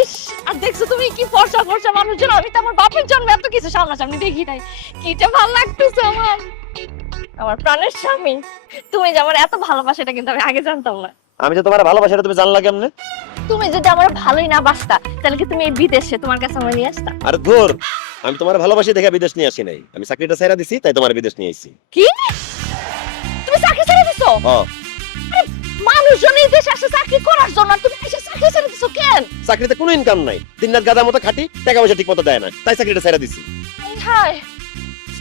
ইস, আর দেখছো তুমি কি ফর্সা ফর্সা মানুষজন, আমি তো আমার বাপের জন্মে এত কিছু সামনাসামনি দেখি নাই। কিটা ভালো লাগতেছে আমার, আমার প্রাণের স্বামী। তুমি যে আমার এত ভালোবাসা এটা কিন্তু আমি আগে জানতাম না। আমি যে তোমার ভালোবাসা এটা তুমি জানলা কেমনে? তুমি যদি আমার ভালোই না বাসতা তাহলে কি তুমি এই বিদেশে তোমার কাছে আমার নিয়ে আসতা? আরে ধুর, আমি তোমার ভালোবাসি দেখে বিদেশ নিয়ে আসি নাই, আমি চাকরিটা ছেড়ে দিছি তাই তোমার বিদেশ নিয়ে আইছি। কি? তুমি চাকরি ছেড়ে দিছো? হ্যাঁ, মানুষজন এই দেশে আসে চাকরি করার জন্য, আর তুমি এসে চাকরি ছেড়ে দিছো কেন? চাকরিতে কোনো ইনকাম নাই, দিনরাত গাদার মতো খাটি, টাকা পয়সা ঠিক মতো দেয় না, তাই চাকরিটা ছেড়ে দিছি। হায়,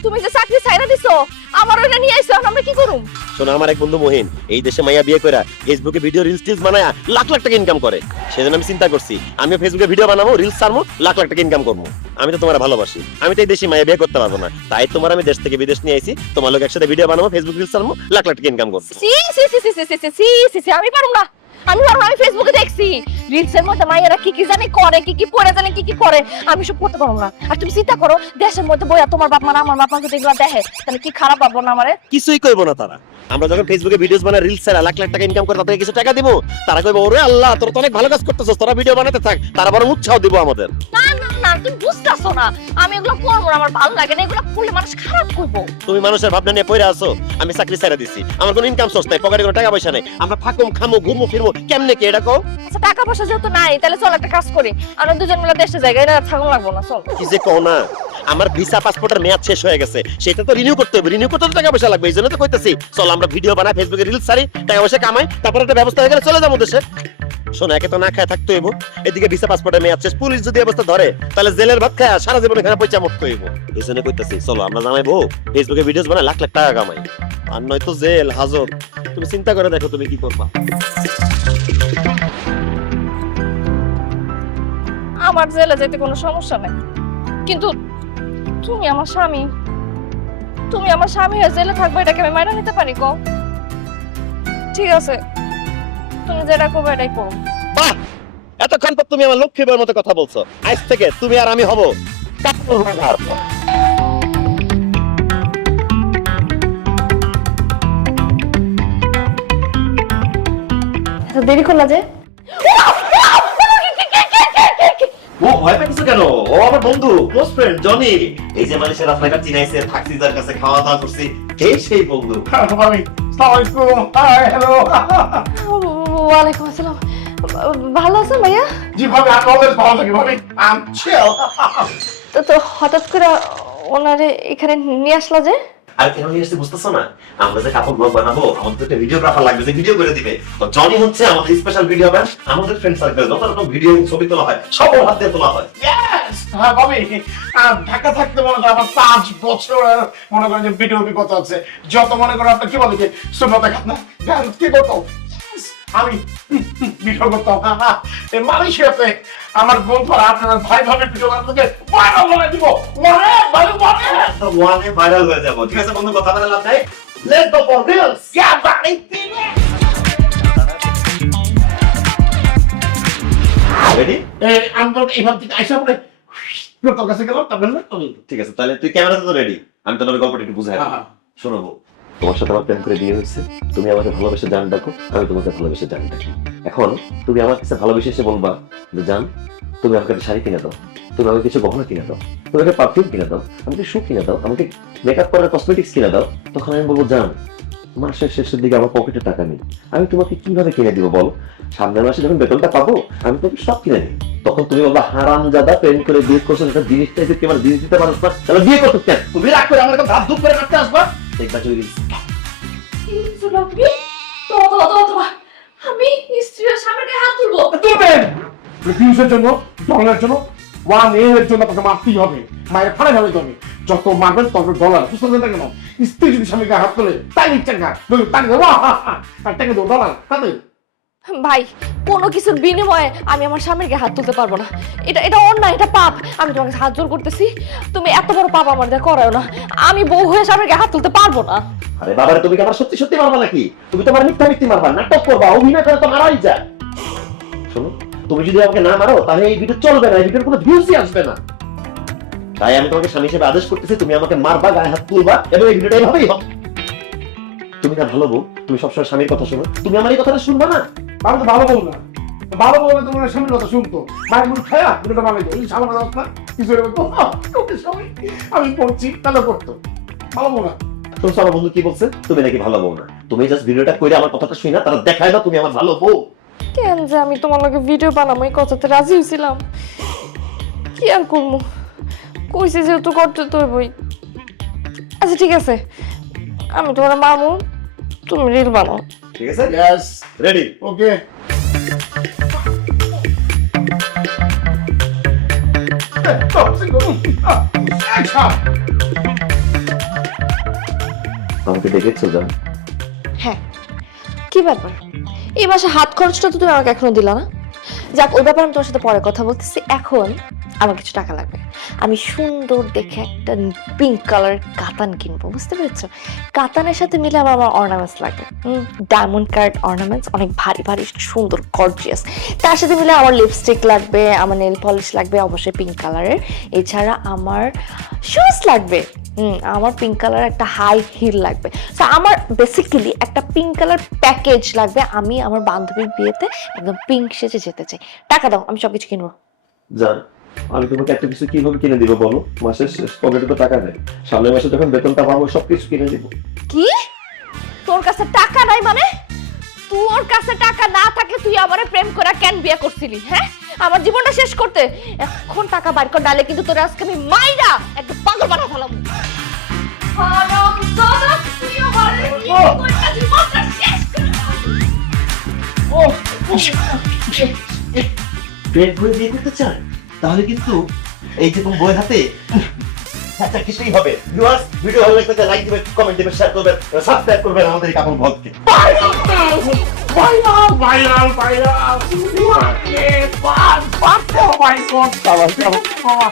তুমি যে চাকরি ছেড়ে দিছো আমার ওইটা নিয়ে আইছো, এখন আমরা কি করুম? শোনো, আমার এক বন্ধু মহিন এই দেশে মাইয়া বিয়ে কইরা ফেসবুকে ভিডিও রিলস টিলস বানায়া লাখ লাখ টাকা ইনকাম করে। সেজন্য আমি চিন্তা করছি আমিও ফেসবুকে ভিডিও বানাবো, রিলস ছাড়বো, লাখ লাখ টাকা ইনকাম করবো। আমি তো তোমার ভালোবাসি, আমি তো এই দেশে মাইয়া বিয়ে করতে পারবো না, তাই তোমার আমি দেশ থেকে বিদেশ নিয়ে আইছি, তোমার লোক একসাথে ভিডিও বানাবো, ফেসবুক রিলস ছাড়বো, লাখ লাখ টাকা ইনকাম করবো। সি সি সি সি সি সি সি সি সি, আমি পারুম না, আমি পারুম না। আমি ফেসবুকে দেখছি রিলসের মধ্যে মাইয়ারা কি কি জানি করে, কি কি পরে জানি কি কি করে, আমি সব করতে পারুম না। আর তুমি চিন্তা করো, দেশের মধ্যে বইয়া তোমার বাপ মা আমার বাপ মা যদি এগুলো দেখে তাহলে কি খারাপ পাবো না আমারে? কিছুই কইবো না তারা। আমরা যখন ফেসবুকে ভিডিওস বানাই, রিলস ছাড়া লাখ লাখ টাকা ইনকাম করে, তাদেরকে কিছু টাকা দিব, তারা কইবো ওরে আল্লাহ তোর তো অনেক ভালো কাজ করতেছস, তোরা ভিডিও বানাতে থাক, তারা বরং উৎসাহ দিব আমাদের। না না না, তুমি বুঝতাছো না, আমি এগুলো করবো না, আমার ভালো লাগে না, এগুলো করলে মানুষ খারাপ করবো। তুমি মানুষের ভাবনা নিয়ে পড়ে আছো, আমি চাকরি ছেড়ে দিছি, আমার কোনো ইনকাম সোর্স নাই, পকেটে কোনো টাকা পয়সা নাই, আমরা ফাকুম খামো ঘুমো ফিরবো কেমনে কি এটা কও? আচ্ছা, টাকা পয়সা যেহেতু নাই তাহলে চল একটা কাজ করি, আমরা দুজন মিলে দেশে যাই, এটা থাকুন লাগবো না, চল। কি যে কও না, আমার ভিসা পাসপোর্টের মেয়াদ শেষ হয়ে গেছে, সেটা তো রিনিউ করতে হবে, রিনিউ করতে তো টাকা পয়সা লাগবে, এইজন্য তো কইতাছি চল আমরা ভিডিও বানাই, ফেসবুকে রিলস ছাড়ি, টাকা পয়সা কামাই, তারপর একটা ব্যবস্থা হয়ে গেলে চলে যাবো দেশে। শোনো, একে তো না খায় থাকতে হইব, এদিকে ভিসা পাসপোর্টের মেয়াদ শেষ, পুলিশ যদি অবস্থা ধরে তাহলে জেলের ভাত খায় সারা জীবন এখানে পয়সা মরতে হইব। এইজন্য কইতাছি চলো আমরা জামাইবো, ফেসবুকে ভিডিওস বানাই, লাখ লাখ টাকা কামাই, আর নয়তো জেল হাজত। তুমি চিন্তা করে দেখো তুমি কি করবা। আমার জেলে যেতে কোনো সমস্যা নাই, কিন্তু তুমি আমার স্বামী, তুমি আমার স্বামী হয়ে জেলে থাকবে, এটাকে আমি মাইনা নিতে পারি? কও ঠিক আছে, তুমি যেটা করবে এটাই করো। বাহ, এতক্ষণ পর তুমি আমার লক্ষ্মীবার মতো কথা বলছো, আজ থেকে তুমি আর আমি হব কাপড় ভাগার। এত দেরি করলা যে? ও ভয় পেয়েছো কেন? ও আমার বন্ধু, ক্লোজ ফ্রেন্ড জনি। এই যে মালয়েশিয়ার রাস্তাঘাট চিনাইছে, থাকছি যার কাছে, খাওয়া দাওয়া করছি, এই সেই বন্ধু। ওয়ালাইকুম আসসালাম। ভালো আছেন ভাইয়া? জি ভাবি, আমি অলওয়েজ ভালো থাকি ভাবি, আই এম চিল। তো হঠাৎ করে ওনারে এখানে নিয়ে আসলা যে? আর কেন নিয়ে আসতে বুঝতেছো না? আমরা যে কাপড় ব্লগ বানাবো, আমাদের একটা ভিডিওগ্রাফার লাগবে যে ভিডিও করে দিবে। তো জনি হচ্ছে আমাদের স্পেশাল ভিডিও ম্যান, আমাদের ফ্রেন্ড সার্কেল যত রকম ভিডিও ছবি তোলা হয় সব ওর হাত দিয়ে তোলা হয়। ইয়েস হ্যাঁ ভাবি, ঢাকা থাকতে মনে করেন আমার 5 বছরের মনে করেন যে ভিডিও অভিজ্ঞতা আছে। যত মনে করেন আপনি কি বলে যে সুন্নত খাতনা গান কি করতো, আমি ভিডিও করতাম এই মালয়েশিয়াতে। আমার বন্ধুরা আপনার ভাই ভাবে ভিডিও আপনাকে ভাইরাল করে দিব, মানে ভালো মানে তো ওয়ানে ভাইরাল হয়ে যাবো। ঠিক আছে বন্ধু, কথা বলে লাভ নাই, লেটস গো ফর রিলস। ইয়া বাড়ি রেডি? আমি তো এইভাবে থেকে আইসা পড়ে তোর কাছে গেলাম, তারপরে না ঠিক আছে, তাহলে তুই ক্যামেরাতে তো রেডি, আমি তোর গল্পটা একটু বুঝাই। হ্যাঁ। শোনো বউ, তোমার সাথে আমার প্রেম করে বিয়ে হয়েছে, তুমি আমাকে ভালোবেসে জান ডাকো, আমি তোমাকে ভালোবেসে জান ডাকি। এখন তুমি আমার কাছে ভালোবেসে এসে বলবা যে জান তুমি আমাকে একটা শাড়ি কিনে দাও, তুমি আমাকে কিছু গহনা কিনে দাও, তুমি আমাকে পারফিউম কিনে দাও, আমাকে শু কিনে দাও, আমাকে মেকআপ করার কসমেটিক্স কিনে দাও। তখন আমি বলবো জান মাসের শেষের দিকে আমার পকেটে টাকা নেই, আমি তোমাকে কিভাবে কিনে দিব বল? সামনের মাসে যখন বেতনটা পাবো আমি তোমাকে সব কিনে দিই। তখন তুমি বলবা হারামজাদা, প্রেম করে বিয়ে করছো, একটা জিনিস চাইছে কি আমার জিনিস দিতে পারো না, তাহলে বিয়ে করতে কেন? তুমি রাগ করে আমার কাছে হাত ধুপ করে কাটতে আসবা। দেখবা চলে গেছি। আমি স্ত্রীর সামনে হাত তুলবো? তুলবেন রিফিউজের জন্য, ডলারের জন্য, 1A এর জন্য আপনাকে মারতেই হবে, মায়ের ফাড়ে ফেলাইতে হবে। যত মারবেন তত ডলার, বুঝতে পারছেন না কেন? স্ত্রী যদি স্বামীকে হাত তোলে তাই টাকা তাই দেবো, আর টাকা দেবো ডলার তাতে। ভাই, কোনো কিছুর বিনিময়ে আমি আমার স্বামীর গায়ে হাত তুলতে পারবো না, এটা এটা অন্যায়, এটা পাপ। আমি তোমাকে সাহায্য করতেছি, তুমি এত বড় পাপ আমার দিয়ে করাও না। আমি বউ হয়ে স্বামীর গায়ে হাত তুলতে পারবো না। আরে বাবারে, তুমি কি আমার সত্যি সত্যি মারবা নাকি? তুমি তো আমার মিথ্যা মিথ্যা মারবা, নাটক করবা, অভিনয় করে তো মারাই যায়। শোনো, তুমি যদি আমাকে না মারো তাহলে এই ভিডিও চলবে না, এই ভিডিওর কোনো ভিউজই আসবে না। তাই আমি তোমাকে স্বামী হিসেবে আদেশ করতেছি, তুমি আমাকে মারবা, গায়ে হাত তুলবা, এবং এই ভিডিওটা এইভাবেই হবে। তুমি না ভালো বউ, তুমি সবসময় স্বামীর কথা শোনো, তুমি আমার এই কথাটা শুনবা না? আমি তো ভালো বল না, ভালো বলে তোমার সামনে কথা শুনতো মায়ের মুখ খায়া ভিডিওটা বানাইতো এই সামনে কথা কিছু বলতো ওকে সবাই আমি পড়ছি তাহলে পড়তো ভালো বউ না। তো আমার বন্ধু কি বলছে তুমি নাকি ভালো বউ না, তুমি জাস্ট ভিডিওটা কইরা আমার কথাটা শুই না তারা দেখায় না তুমি আমার ভালো বউ। কেন যে আমি তোমার লগে ভিডিও বানাবো এই কথাতে রাজি হয়েছিলাম, কি আর করবো, কইছে যেহেতু করতে তো বই। আচ্ছা ঠিক আছে, আমি তোমার মামু, তুমি রিল বানাও। ঠিক আছে, ইয়েস রেডি। ওকে আমাকে দেখেছো জান? হ্যাঁ, কি ব্যাপার, এই মাসে হাত খরচটা তো তুমি আমাকে এখনো দিলা না। যাক, ওই ব্যাপারে আমি তোমার সাথে পরে কথা বলতেছি। এখন আমার কিছু টাকা লাগবে, আমি সুন্দর দেখে একটা পিঙ্ক কালার কাতান কিনবো, বুঝতে পেরেছো? কাতানের সাথে মিলে আমার অর্নামেন্টস লাগবে, ডায়মন্ড কার্ড অর্নামেন্টস, অনেক ভারী ভারী সুন্দর গর্জিয়াস। তার সাথে মিলে আমার লিপস্টিক লাগবে, আমার নেল পলিশ লাগবে অবশ্যই পিঙ্ক কালারের, এছাড়া আমার শুজ লাগবে, আমার পিঙ্ক কালার একটা হাই হিল লাগবে। তো আমার বেসিক্যালি একটা পিঙ্ক কালার প্যাকেজ লাগবে, আমি আমার বান্ধবীর বিয়েতে একদম পিঙ্ক সেজে যেতে চাই। টাকা দাও, আমি সবকিছু কিনবো। জান, আমি তোমাকে একটা কিছু কিভাবে কিনে দিব বলো? মাসের শেষ পকেটে তো টাকা নেই, সামনের মাসে যখন বেতনটা পাবো সবকিছু কিনে দিব। কি, তোর কাছে টাকা নাই মানে? তোর কাছে টাকা না থাকলে তুই আমারে প্রেম করে কেন বিয়ে করছিলি? হ্যাঁ, আমার জীবনটা শেষ করতে। এখন টাকা বাইর কর, নালে কিন্তু তোর আজকে আমি মাইরা একদম পাগল বানা ফেলাম। হারাম দাদা, তুই আমারে বিয়ে কইরা জীবনটা শেষ করে প্রেম করে বিয়ে করতে চান তাহলে কিন্তু এই যে তোমার বইয়ের হাতে একটা কিছুই হবে। ভিউয়ার্স, ভিডিও ভালো লাগলে লাইক দিবেন, কমেন্ট দিবেন, শেয়ার করবেন, সাবস্ক্রাইব করবেন আমাদের এই কাপড় ব্লগকে। ভাইরাল ভাইরাল ভাইরাল ও মাই গড বাবা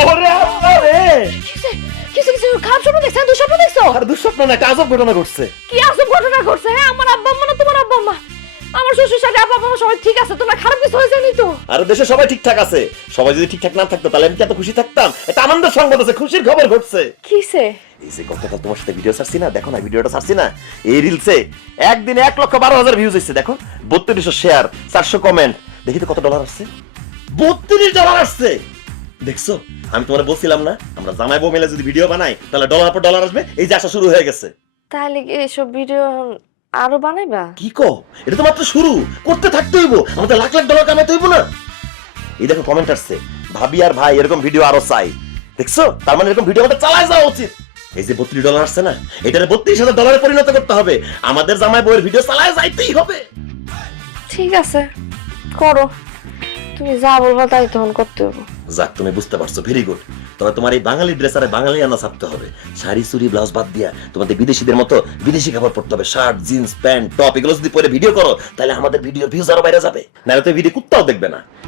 ওরে আল্লাহ রে! কিছু কিছু খারাপ স্বপ্ন দেখছো? দুঃস্বপ্ন দেখছো? আর দুঃস্বপ্ন না, একটা আজব ঘটনা ঘটছে। কি আজব ঘটনা ঘটছে? হ্যাঁ, আমার আব্বা আম্মা না তোমার আব্বা আম্মা, আমার শ্বশুর শাশুড়ি আব্বা আম্মা সবাই ঠিক আছে, তোমার খারাপ কিছু হয়ে যায়নি তো? আর দেশে সবাই ঠিকঠাক আছে। সবাই যদি ঠিকঠাক না থাকতো তাহলে আমি কি এত খুশি থাকতাম? এটা আনন্দের সংবাদ আছে, খুশির খবর ঘটছে। কিসে? এই যে গতকাল তোমার সাথে ভিডিও ছাড়ছি না, দেখো না ভিডিওটা ছাড়ছি না, এই রিলসে একদিনে 1,12,000 ভিউজ হয়েছে। দেখো 3200 শেয়ার, 400 কমেন্ট, দেখি তো কত ডলার আসছে। $32 আসছে, দেখছো? আমি তোমার বলছিলাম না, আমরা জামাই বউ মিলে যদি ভিডিও বানাই তাহলে ডলার পর ডলার আসবে। এই যে আসা শুরু হয়ে গেছে। তাহলে কি এসব ভিডিও আরো বানাইবা? কি কো, এটা তো মাত্র শুরু, করতে থাকতে হইব, আমাদের লাখ লাখ ডলার কামাইতে হইব না? এই দেখো কমেন্ট আসছে, ভাবি আর ভাই এরকম ভিডিও আরো চাই। দেখছো, তার মানে এরকম ভিডিও আমাদের চালায় যাওয়া উচিত। এই যে $32 আসছে না, এটারে $32,000 পরিণত করতে হবে। আমাদের জামাই বউয়ের ভিডিও চালায় যাইতেই হবে। ঠিক আছে, করো, তুমি যা বলবা তাই তখন করতে হবে। যাক, তুমি বুঝতে পারছো, ভেরি গুড। তবে তোমার এই বাঙালি ড্রেস আর বাঙালি আনা ছাপতে হবে। শাড়ি চুড়ি ব্লাউজ বাদ দিয়া তোমাদের বিদেশিদের মতো বিদেশি কাপড় পরতে হবে, শার্ট জিন্স প্যান্ট টপ, এগুলো যদি পরে ভিডিও করো তাহলে আমাদের ভিডিওর ভিউজ আরো বাইরে যাবে, নাহলে তো ভিডিও কুত্তাও দেখবে না।